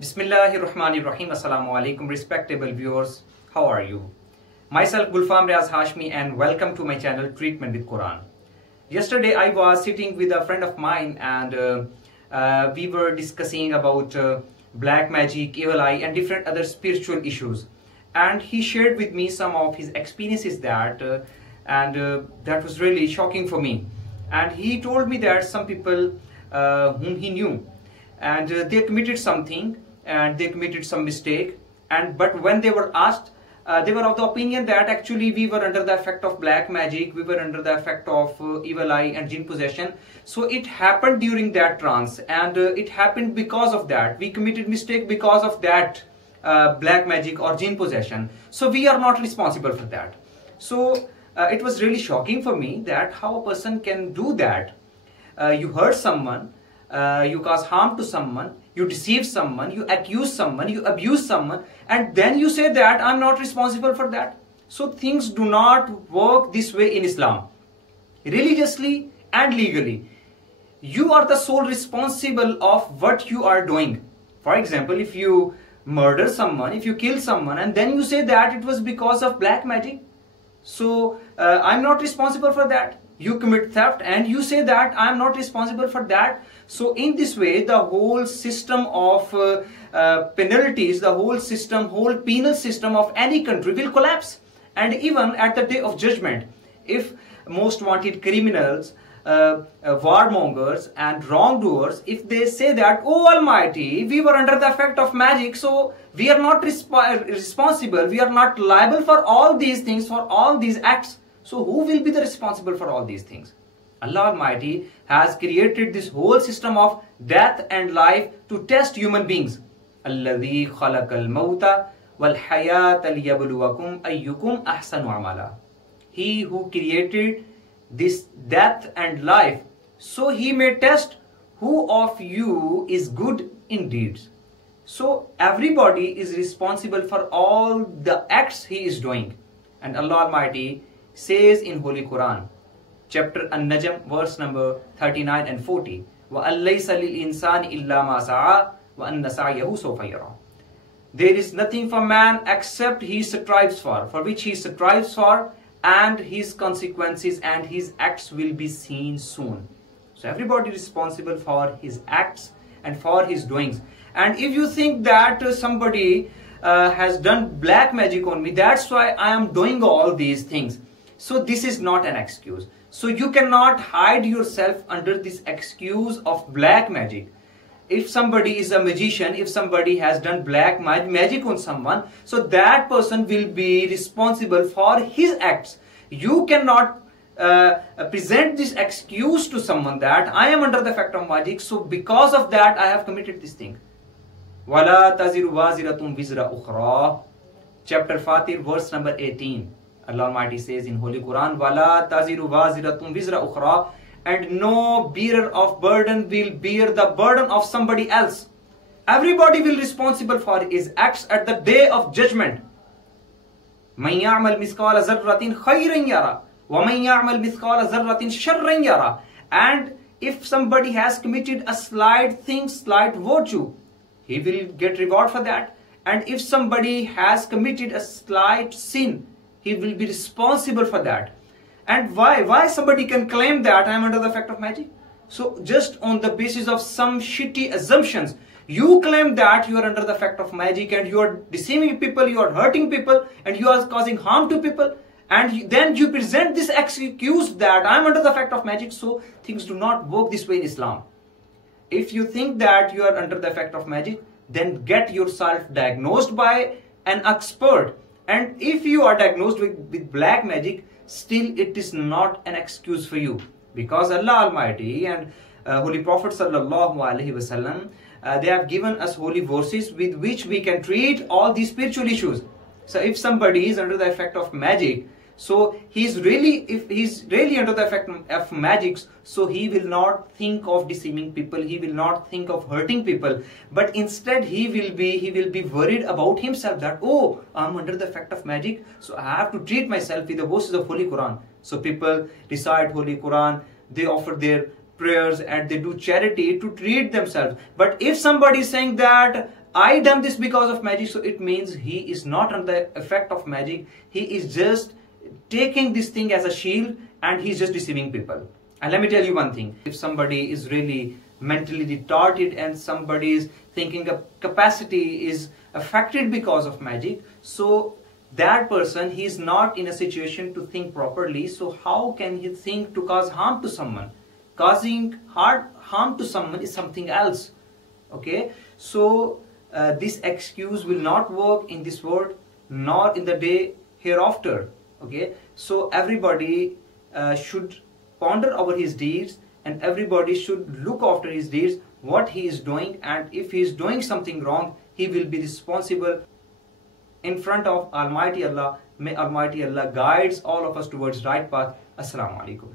Bismillahirrahmanirrahim. Assalamu alaikum, respectable viewers. How are you? Myself Gulfam Riaz Hashmi, and welcome to my channel Treatment with Quran. Yesterday I was sitting with a friend of mine, and we were discussing about black magic, evil eye, and different other spiritual issues. And he shared with me some of his experiences that was really shocking for me. And he told me that some people whom he knew, and they committed something, and they committed some mistake, but when they were asked, they were of the opinion that actually we were under the effect of black magic, we were under the effect of evil eye and jinn possession. So it happened during that trance, and it happened because of that. We committed mistake because of that black magic or jinn possession. So we are not responsible for that. So it was really shocking for me that how a person can do that. You hurt someone, you cause harm to someone, you deceive someone, you accuse someone, you abuse someone, and then you say that I'm not responsible for that. So things do not work this way in Islam. Religiously and legally, you are the sole responsible of what you are doing. For example, if you murder someone, if you kill someone, and then you say that it was because of black magic, so I'm not responsible for that. You commit theft and you say that I am not responsible for that. So in this way, the whole system of penalties, the whole penal system of any country will collapse. And even at the day of judgment, if most wanted criminals, warmongers and wrongdoers, if they say that, oh Almighty, we were under the effect of magic, so we are not responsible, we are not liable for all these things, for all these acts. So who will be the responsible for all these things? Allah Almighty has created this whole system of death and life to test human beings. Alladhi khalaqal mauta wal hayata liyabluwakum ayyukum ahsanu amala. He who created this death and life, so he may test who of you is good in deeds. So everybody is responsible for all the acts he is doing. And Allah Almighty says in Holy Quran, chapter An-Najm, verse number 39 and 40, وَأَلَّيْسَ لِلْإِنسَانِ إِلَّا مَا سَعَى وَأَنَّ سَعْيَهُ سَوْفَ يُرَى. There is nothing for man except he strives for which he strives for, and his consequences and his acts will be seen soon. So everybody is responsible for his acts and for his doings. And if you think that somebody has done black magic on me, that's why I am doing all these things, so this is not an excuse. So you cannot hide yourself under this excuse of black magic. If somebody is a magician, if somebody has done black magic on someone, so that person will be responsible for his acts. You cannot present this excuse to someone that I am under the effect of magic, so because of that I have committed this thing. وَلَا تَزِرُ وَازِرَةٌ وِزْرَ أُخْرَى. Chapter Fatir, verse number 18. Allah Almighty says in Holy Quran, وَلَا تَزِرُ وَازِرَةٌ وِزْرَ أُخْرَى. And no bearer of burden will bear the burden of somebody else. Everybody will be responsible for his acts at the day of judgment. مَنْ يَعْمَلْ مِثْقَالَ ذَرَّةٍ خَيْرًا يَرَى وَمَنْ يَعْمَلْ مِثْقَالَ ذَرَّةٍ شَرًّا يَرَى. And if somebody has committed a slight thing, slight virtue, he will get reward for that. And if somebody has committed a slight sin, he will be responsible for that. And why somebody can claim that I am under the effect of magic? So just on the basis of some shitty assumptions, you claim that you are under the effect of magic, and you are deceiving people, you are hurting people, and you are causing harm to people, and then you present this excuse that I am under the effect of magic. So things do not work this way in Islam. If you think that you are under the effect of magic, then get yourself diagnosed by an expert. And if you are diagnosed with black magic, still it is not an excuse for you, because Allah Almighty and Holy Prophet Sallallahu Alaihi Wasallam, they have given us holy verses with which we can treat all these spiritual issues. So if somebody is under the effect of magic, so if he's really under the effect of magic, so he will not think of deceiving people, he will not think of hurting people, but instead he will be worried about himself that, oh, I'm under the effect of magic, so I have to treat myself with the verses of Holy Quran. So people recite Holy Quran, they offer their prayers and they do charity to treat themselves. But if somebody is saying that I done this because of magic, so it means he is not under the effect of magic. He is just taking this thing as a shield and he's just deceiving people. And let me tell you one thing, if somebody is really mentally retarded and somebody's thinking of capacity is affected because of magic, so that person, he is not in a situation to think properly. So how can he think to cause harm to someone? Causing harm to someone is something else. Okay, so this excuse will not work in this world nor in the day hereafter. Okay, so everybody should ponder over his deeds, and everybody should look after his deeds, what he is doing, and if he is doing something wrong, he will be responsible in front of Almighty Allah. May Almighty Allah guides all of us towards right path. Assalamu alaikum.